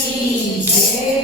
Jesus.